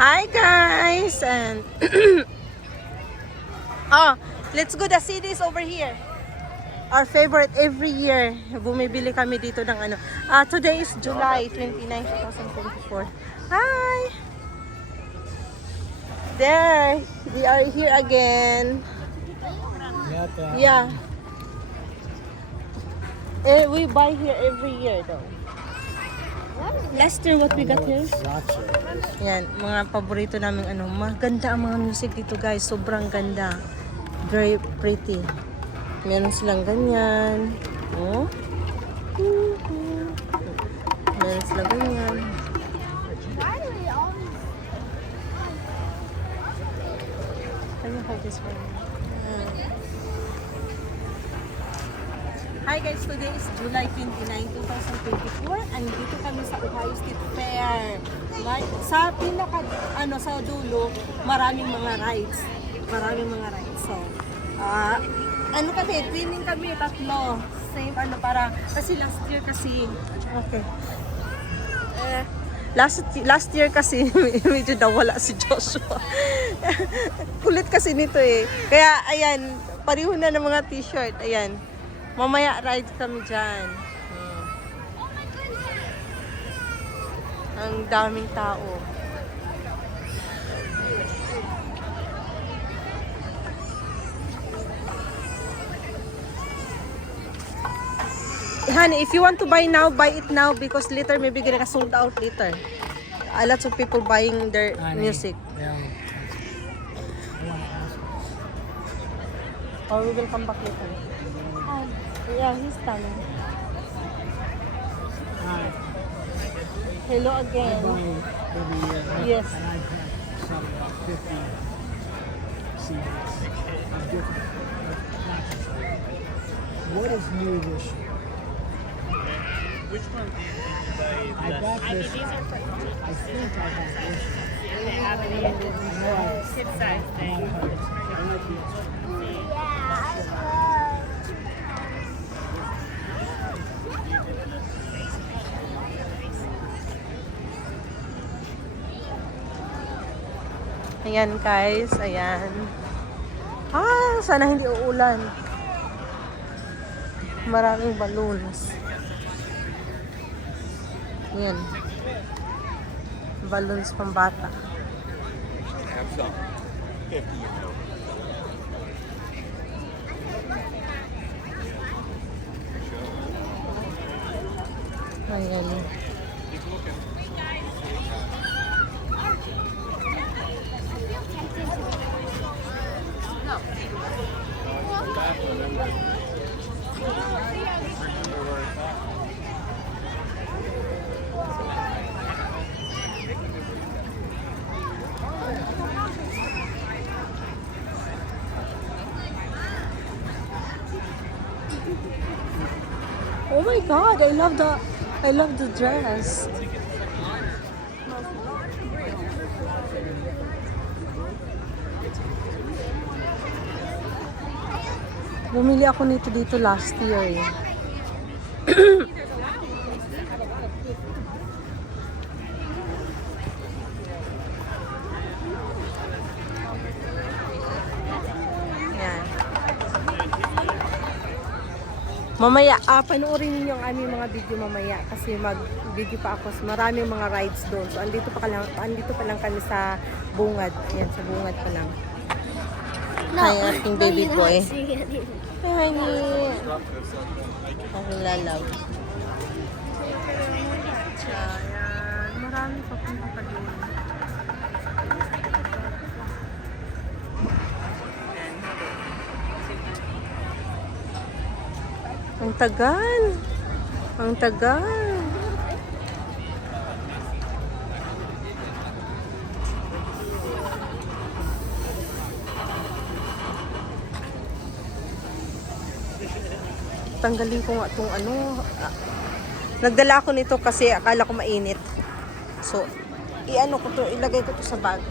Hi guys, and oh, let's go. The city is over here. Our favorite every year. Bumibili kami dito ng ano. Today is July 29, 2024. Hi. There, they are here again. Yeah. We buy here every year though. Last year what we got here? Yan, mga paborito namin ano. Maganda ang mga music dito guys. Sobrang ganda. Very pretty. Meron silang ganyan. Oh. Meron silang ganyan. Can you hold this for me? Hi guys, today is July 29, 2024 and dito kami sa Ohio State Fair. Sa pinaka, sa dulo, maraming mga rides. So, training kami, tatlo. Same, kasi last year kasi, okay. Last year kasi, medyo nawala si Joshua. Kulit kasi nito eh. Kaya, ayan, pareho na ng mga t-shirt, ayan. Mamaya ride kami dyan. Ang daming tao. Honey, if you want to buy now, buy it now because later maybe gonna sold out later. Lots of people buying their music. Or we will come back later. Yeah, he's coming. Hello again. Yes. And I've had some 50 CDs of different patches. What is new this year? Which one do you think you buy? I got this. I think I got this. They have it in kid size thing. Ayan guys, ayan. Sana hindi uulan. Maraming balloons. Ayan. Balloons pang bata. Have some. 50 Ayan. Oh my god, I love the dress. Bumili ako nito dito last year eh. Yan. Mamaya, panoorin niyo yung aming mga video mamaya kasi mag-video pa ako. Maraming mga rides doon. So, andito pa lang kami sa bungad. Ayan, sa bungad pa lang. Hi, ating baby boy. Hi, honey. Ang lalaw. Ayan. Marami pa punta pa doon. Ang tagal. Ang tagal. Tanggalin ko nga itong nagdala ako nito kasi akala ko mainit. So, ilagay ko to sa bag.